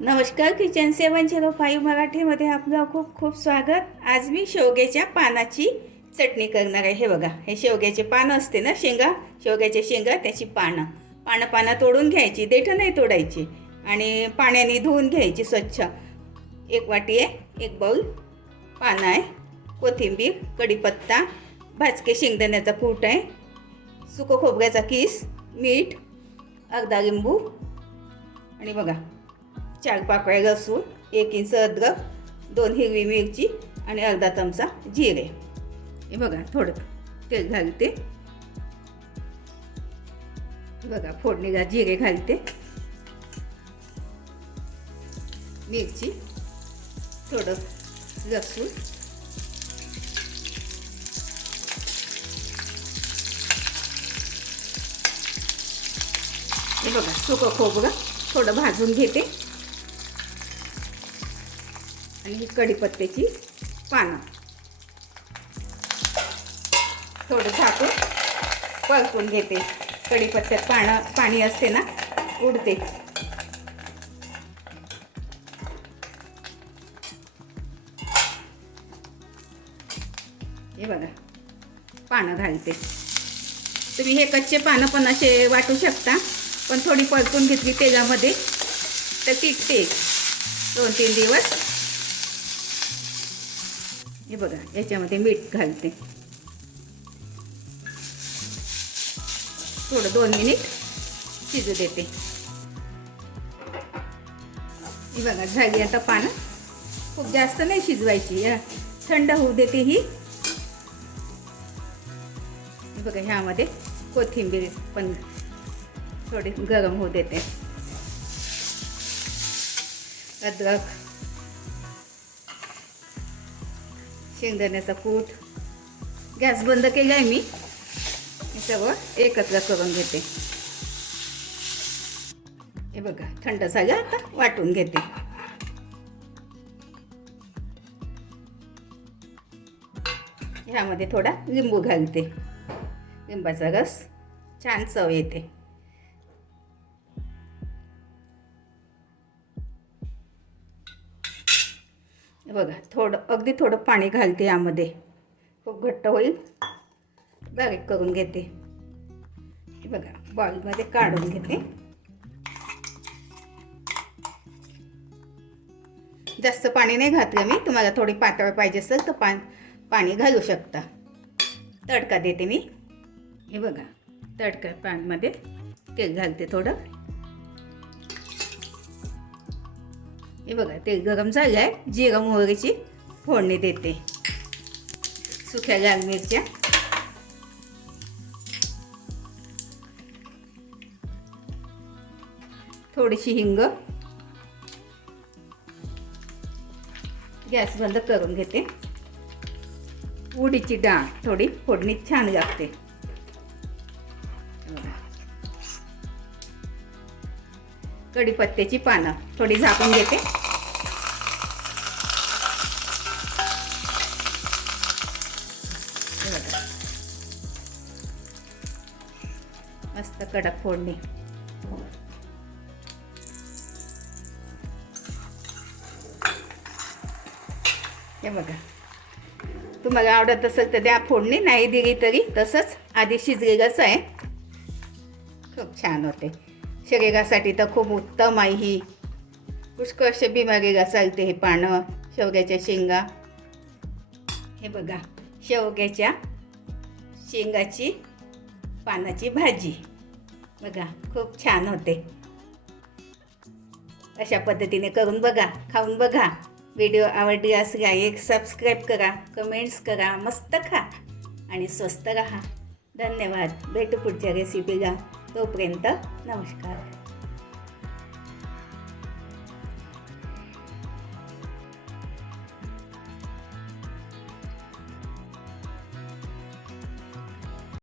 नमस्कार. किचन 705 मराठीमध्ये आपलं खूप खूप स्वागत. आज मी शेवग्याच्या पानाची चटणी करणार आहे. हे बघा, हे शेवग्याचे पानं असते ना, शेवग्याच्या शेंगा, त्याची पानं तोडून घ्यायची, देठं नाही तोडायची, आणि पाण्याने धुवून घ्यायची स्वच्छ. एक वाटी आहे, एक बाऊल पानं आहे, कोथिंबीर, कढीपत्ता, भाजके शेंगदाण्याचा कूट आहे, सुकं खोबऱ्याचा किस, मीठ, अर्धा लिंबू, आणि बघा 4 पाकळ्या लसूण, 1 इंच अद्रक, 2 हिरवी मिरची आणि अर्धा चमचा जिरे. हे बघा, थोडं तेल घालते. बघा, फोडणीला जिरे घालते, मिरची, थोडं लसूण, हे बघा सुकं खोबरं थोडं भाजून घेते, आणि ही कढीपत्त्याची पानं थोडं झाकून परतून घेते. कढीपत्त्यात पाणी असते ना, उडते. हे बघा, पानं घालते. तुम्ही हे कच्चे पानं पण असे वाटू शकता, पण थोडी परतून घेतली तेलामध्ये तर टिकते 2-3 दिवस. हे बघा, याच्यामध्ये मीठ घालते, थोडं 2 मिनिट शिजू देते. हे बघा, झाली आता पानं. खूप जास्त नाही शिजवायची, थंड होऊ देते ही. हे बघा, ह्यामध्ये कोथिंबीर पण थोडी गरम होऊ देते. अद्रक, शेंगदाण्याचा कूट, गॅस बंद केला आहे मी. हे सगळं एकत्र करून घेते. हे बघा, थंड झालं, आता वाटून घेते. ह्यामध्ये थोडा लिंबू घालते, लिंबाचा रस, छान चव येते. बघा, अगदी थोडं पाणी घालते यामध्ये, खूप घट्ट होईल, बारीक करून घेते. हे बघा, बाउलमध्ये काढून घेते. जास्त पाणी नाही घातलं मी. तुम्हाला थोडी पातळ पाहिजे असेल तर पाणी घालू शकता. तडका देते मी. हे बघा, तडका पॅनमध्ये तेल घालते थोडं. हे बघा, तेल गरम झालं आहे. जिरा मोहरीची फोडणी देते, सुक्या लाल मिरच्या, थोडीशी हिंग. गॅस बंद करून घेते. उडीदची डाळ थोडी फोडणीत छान लागते. कढीपत्त्याची पानं थोडी झाकून घेते. मस्त कडक फोडणी. हे बघा, तुम्हाला आवडत असेल तर द्या फोडणी, नाही दिली तरी तसंच आधी शिजलेलंच आहे. खूप छान होते. शरीरासाठी तर खूप उत्तम आहे ही. पुष्कळशा बिमारीला चालते हे पानं, शेवग्याच्या शेंगा. हे बघा, शेवग्याच्या शेंगाची पानाची भाजी. बघा, खूप छान होते. अशा पद्धतीने करून बघा, खाऊन बघा. व्हिडिओ आवडल्यास लाईक, सबस्क्राईब करा, कमेंट्स करा. मस्त खा आणि स्वस्त राहा. धन्यवाद. भेटू पुढच्या रेसिपीला. तोपर्यंत नमस्कार.